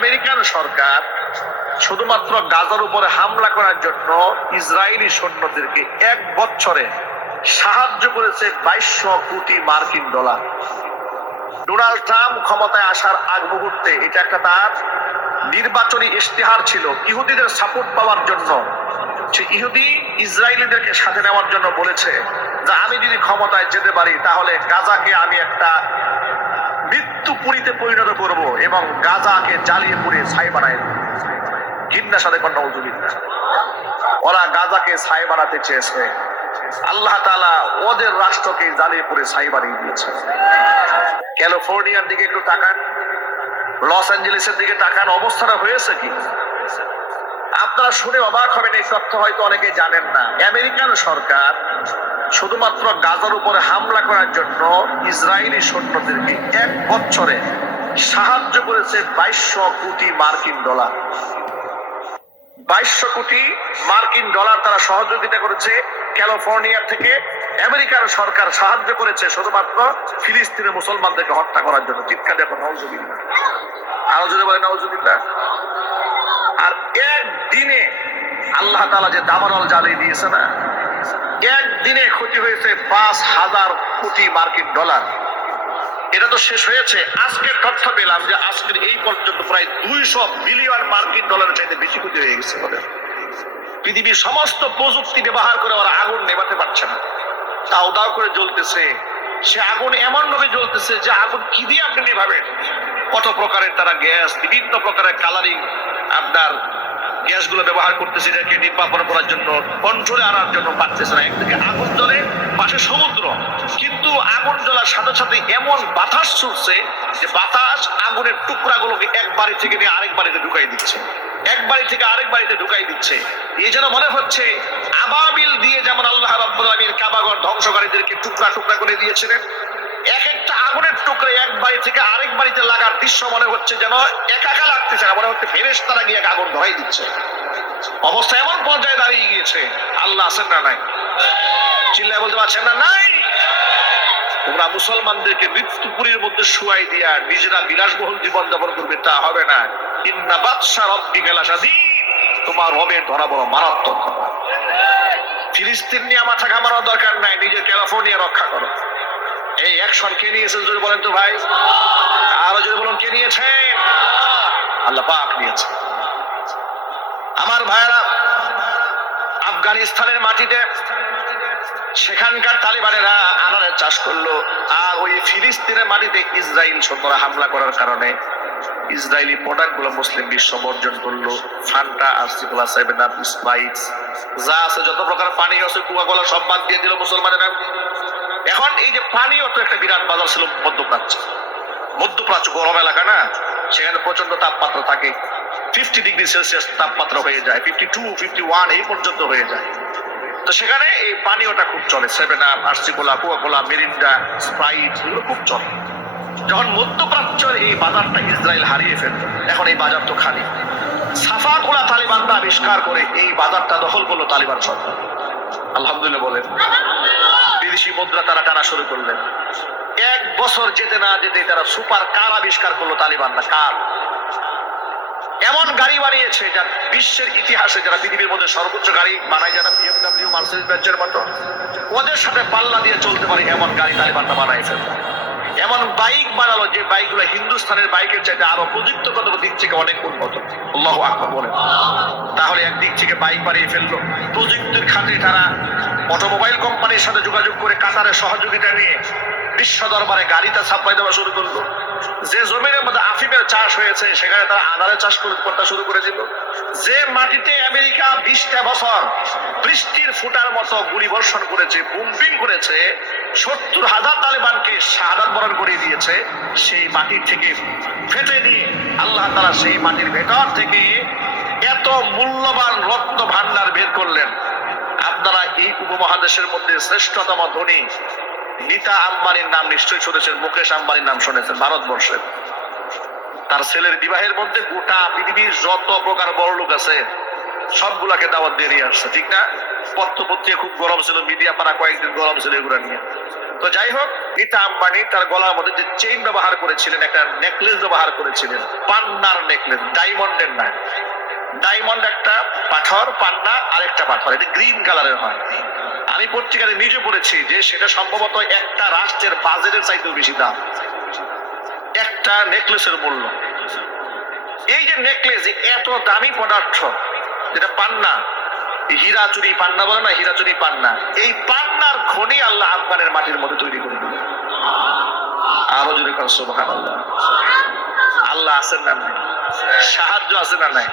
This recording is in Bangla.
আমেরিকান সরকার শুধুমাত্র গাজার উপরে হামলা করার জন্য ইসরায়েলি সৈন্যদেরকে এক বছরে সাহায্য করেছে বাইশশো কোটি মার্কিন ডলার। ডোনাল্ড ট্রাম্প ক্ষমতায় আসার আগ মুহূর্তে এটা একটা তার নির্বাচনী ইশতেহার ছিল ইহুদিদের সাপোর্ট পাওয়ার জন্য। সে ইহুদি ইসরায়েলিদেরকে সাথে নেওয়ার জন্য বলেছে যে, আমি যদি ক্ষমতায় যেতে পারি, তাহলে গাজাকে আমি একটা পুরীতে পরিণত করব এবং গাজাকে জ্বালিয়ে পুড়ে ছাই বানায় ঘিন্নার সাথে কন্যা উজুবিল্লা ওরা গাজাকে ছাই বানাতে চেয়েছে। আল্লাহ তালা ওদের রাষ্ট্রকে জ্বালিয়ে পুড়ে ছাই বানিয়ে দিয়েছে। ক্যালিফোর্নিয়ার দিকে একটু তাকান। লস অ্যাঞ্জেলেসের দিকে তাকান। অবস্থাটা হয়েছে কি? আপনারা শুনে অবাক হবেন, এই তথ্য হয়তো অনেকে জানেন না। আমেরিকান সরকার শুধুমাত্র গাজার উপরে হামলা করার জন্য ইসরায়েলি সৈন্যদেরকে এক বছরে সাহায্য করেছে বাইশশো কোটি মার্কিন ডলার। বাইশশো কোটি মার্কিন ডলার তারা সহযোগিতা করেছে ক্যালিফোর্নিয়া থেকে। আমেরিকার সরকার সাহায্য করেছে শুধুমাত্র ফিলিস্তিনের মুসলমানদেরকে হত্যা করার জন্য। চিৎকার দেখো নওজুবিল্লাহ আরও যদি বলে নওজুবিল্লাহ আর একদিনে আল্লাহ তালা যে দামানল জ্বালিয়ে দিয়েছে না একদিনে ক্ষতি হয়েছে পাঁচ হাজার কোটি মার্কিন ডলার। এটা তো শেষ হয়েছে। আজকের তথ্য পেলাম যে আজকের এই পর্যন্ত প্রায় দুইশো বিলিয়ন মার্কিন ডলারের চাইতে বেশি ক্ষতি হয়ে গেছে ওদের পৃথিবীর সমস্ত প্রযুক্তি ব্যবহার করে ওরা আগুন নেভাতে পারছে না। তাও দাও করে জ্বলতেছে। সে আগুন এমন ভাবে জ্বলতেছে যে আগুন কি দিয়ে আপনি নেভাবেন? কত প্রকারের তারা গ্যাস, বিভিন্ন প্রকারের কালারিং আপনার গ্যাসগুলো ব্যবহার করতেছে এটাকে নির্বাপন করার জন্য কন্ট্রোলে আনার জন্য পারতেছে না। একদিকে আগুন জ্বলে, পাশে সমুদ্র। কিন্তু আগুন জ্বলার সাথে সাথে এমন বাতাস ছুটছে যে বাতাস আগুনের টুকরাগুলোকে এক বাড়ি থেকে নিয়ে আরেক বাড়িতে ঢুকাই দিচ্ছে। এক বাড়ি থেকে আরেক বাড়িতে ঢুকাই দিচ্ছে। এই যেন মনে হচ্ছে আবাবিল দিয়ে যেমন আল্লাহ রাব্বুল কাবাগর ধ্বংসকারীদেরকে টুকরা টুকরা করে দিয়েছিলেন এক একটা আগুনের টুকরা এক বাড়ি থেকে আরেক বাড়িতে লাগার দৃশ্য মনে হচ্ছে যেন একাকা লাগতেছে না, মনে হচ্ছে ফেরেশতারা গিয়ে আগুন ধরাই দিচ্ছে। অবস্থা এমন পর্যায়ে দাঁড়িয়ে গিয়েছে, আল্লাহ আছেন না নাই? চিল্লায় বলতে পারছেন না, নাই? তোমরা মুসলমানদেরকে মৃত্যুপুরীর মধ্যে শুয়াই দিয়া নিজেরা বিলাসবহুল জীবন যাপন করবে, তা হবে না। ইন্না বাদশা রব্বি গেলা তোমার হবে ধরা বড় মারাত্মক ফিলিস্তিন নিয়ে মাথা ঘামানোর দরকার নাই, নিজের ক্যালিফোর্নিয়া রক্ষা করো। এই অ্যাকশন কে নিয়েছেন যদি বলেন তো ভাই? আরও যদি বলুন, কে নিয়েছেন? নিয়েছেন আমার ভাইরা আফগানিস্তানের মাটিতে সেখানকার তালিবানেরা আনারের চাষ করল আর ওই ফিলিস্তিনের মাটিতে ইসরায়েল সৈন্যরা হামলা করার কারণে ইসরায়েলি প্রোডাক্টগুলো মুসলিম বিশ্ব বর্জন করল। ফান্টা যা আছে যত প্রকার পানি আছে সব বাদ দিয়ে দিল মুসলমানেরা। এখন এই যে পানিও তো একটা বিরাট বাজার ছিল মধ্যপ্রাচ্য। মধ্যপ্রাচ্য গরম এলাকা না? সেখানে প্রচণ্ড তাপমাত্রা থাকে। ফিফটি ডিগ্রি সেলসিয়াস তাপমাত্রা হয়ে যায় ফিফটি টু ফিফটি ওয়ান এই পর্যন্ত হয়ে যায়। তো সেখানে এই পানীয়টা খুব চলে seven up RC Cola cola Mirinda, Sprite, এগুলো খুব চলে। যখন মধ্যপ্রাচ্যের এই বাজারটা ইসরায়েল হারিয়ে ফেলল, এখন এই বাজার তো খালি। সাফা কোলা তালিবানরা আবিষ্কার করে এই বাজারটা দখল করল তালিবান সরকার। আলহামদুলিল্লাহ বলেন। মুদ্রা তারা টানা শুরু করলেন। এক বছর যেতে না যেতে তারা সুপার কার আবিষ্কার করল তালিবানরা? কার? এমন গাড়ি বানিয়েছে যা বিশ্বের ইতিহাসে যারা পৃথিবীর মধ্যে সর্বোচ্চ গাড়ি বানায়, যারা বিএমডব্লিউ মার্সেডিস বেঞ্চের মতো, ওদের সাথে পাল্লা দিয়ে চলতে পারে এমন গাড়ি তালিবানরা ফেলল। এমন বাইক বানালো যে বাইকগুলো হিন্দুস্তানের বাইকের চাইতে আরও প্রযুক্তিগত দিক থেকে অনেক উন্নত। আল্লাহ আকবার বলেন। তাহলে একদিক থেকে বাইক বানিয়ে ফেলল। প্রযুক্তির খাতে তারা অটোমোবাইল কোম্পানির সাথে যোগাযোগ করে কাতারের সহযোগিতা নিয়ে বিশ্ব দরবারে গাড়িতে সাপ্লাই দেওয়া শুরু করল। যে জমিনের মধ্যে আফিমের চাষ হয়েছে, সেখানে তারা আনারের চাষ করে- করতে শুরু করে দিল। যে মাটিতে আমেরিকা বিশটা বছর বৃষ্টির ফুটার মতো গুলি বর্ষণ করেছে বুম্পিং করেছে, সত্তর হাজার তালেবানকে শাহাদাত বরণ করিয়ে দিয়েছে, সেই মাটির থেকে ফেটে নিয়ে আল্লাহ তারা সেই মাটির ভেতর থেকে এত মূল্যবান রত্ন ভান্ডার বের করলেন। আপনারা এই উপমহাদেশের মধ্যে শ্রেষ্ঠতম ধনী নীতা আম্বানির নাম নিশ্চয়ই শুনেছেন, মুকেশ আম্বানির নাম শুনেছেন ভারতবর্ষের তার ছেলের বিবাহের মধ্যে গোটা পৃথিবীর যত প্রকার বড় লোক আছে, সবগুলাকে দাওয়াত দিয়ে নিয়ে আসছে, ঠিক না? পত্র পত্রিকা খুব গরম ছিল, মিডিয়া পাড়া কয়েকদিন গরম ছিল এগুলো নিয়ে। তো যাই হোক, নিতা আম্বানি তার গলার মধ্যে যে চেইন ব্যবহার করেছিলেন, একটা নেকলেস ব্যবহার করেছিলেন, পান্নার নেকলেস ডায়মন্ডের না ডায়মন্ড একটা পাথর, পান্না, আরেকটা পাথর। এটা গ্রিন কালারের হয়। আমি পত্রিকাতে নিজে পড়েছি যে সেটা সম্ভবত একটা রাষ্ট্রের বাজেটের চাইতেও বেশি দাম। একটা নেকলেসের মূল্য। এই যে নেকলেস এত দামি পদার্থ, যেটা পান্না হীরা চুরি পান্না বলে না হীরা চুরি পান্না। এই পান্নার খনি আল্লাহ আফগানের মাটির মধ্যে তৈরি করে দিল আরও জোরে কর, সুবহানাল্লাহ। আল্লাহ আছেন না নাই? সাহায্য আছে না নাই?